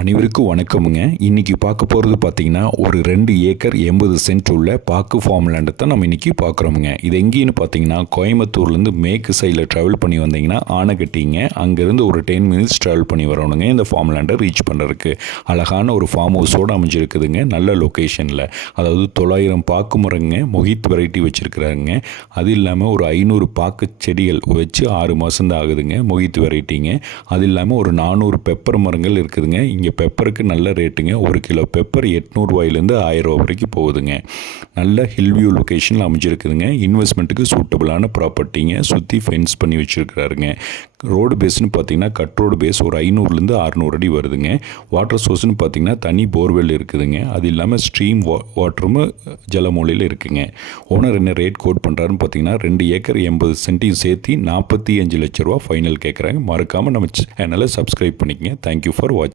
அனைவருக்கும் வணக்கமுங்க. இன்றைக்கி பார்க்க போகிறது பார்த்திங்கன்னா ஒரு 2 ஏக்கர் 80 சென்ட் உள்ள பாக்கு ஃபார்ம் லேண்டை தான் நம்ம இன்றைக்கி பார்க்குறோமுங்க. இது எங்கேன்னு பார்த்தீங்கன்னா கோயம்புத்தூர்லேருந்து மேற்கு சைடில் ட்ராவல் பண்ணி வந்தீங்கன்னா ஆனைக்கட்டிங்க. அங்கேருந்து ஒரு 10 மினிட்ஸ் ட்ராவல் பண்ணி வரணுங்க இந்த ஃபார்ம் லேண்டை ரீச் பண்ணுறதுக்கு. அழகான ஒரு ஃபார்ம் ஹவுஸோடு அமைஞ்சிருக்குதுங்க, நல்ல லொக்கேஷனில். அதாவது 900 பாக்கு மரங்க, மொஹித் வெரைட்டி வச்சுருக்குறாங்க. அது இல்லாமல் ஒரு 500 பாக்கு செடிகள் வச்சு 6 மாதம் தான் ஆகுதுங்க, மொஹித் வெரைட்டிங்க. அது இல்லாமல் ஒரு 400 பெப்பர் மரங்கள் இருக்குதுங்க. இங்கே பெப்பருக்கு நல்ல ரேட்டுங்க. 1 கிலோ பெப்பர் 800 ரூபாயிலேருந்து 1000 ரூபா வரைக்கும் போகுதுங்க. நல்ல ஹில்வியூ லொக்கேஷனில் அமைஞ்சிருக்குதுங்க. இன்வெஸ்ட்மெண்ட்டுக்கு சூட்டபிளான ப்ராப்பர்ட்டிங்க. சுற்றி ஃபென்ஸ் பண்ணி வச்சுருக்கிறாருங்க. ரோடு பேஸ்னு பார்த்தீங்கன்னா கட் ரோடு பேஸ் ஒரு 500லேருந்து 600 அடி வருதுங்க. வாட்டர் சோர்ஸ்னு பார்த்தீங்கன்னா தனி போர்வெல் இருக்குதுங்க. அது இல்லாமல் ஸ்ட்ரீம் வாட்டரும் ஜலமூலையில் இருக்குங்க. ஓனர் என்ன ரேட் கோட் பண்ணுறாருன்னு பார்த்தீங்கன்னா 2 ஏக்கர் 80 சென்ட்டையும் சேர்த்து 45 லட்ச ரூபா ஃபைனல் கேட்குறாங்க. மறக்காமல் நம்ம சேனலை சப்ஸ்கிரைப் பண்ணிக்கங்க. தேங்க்யூ ஃபார் வாட்சிங்.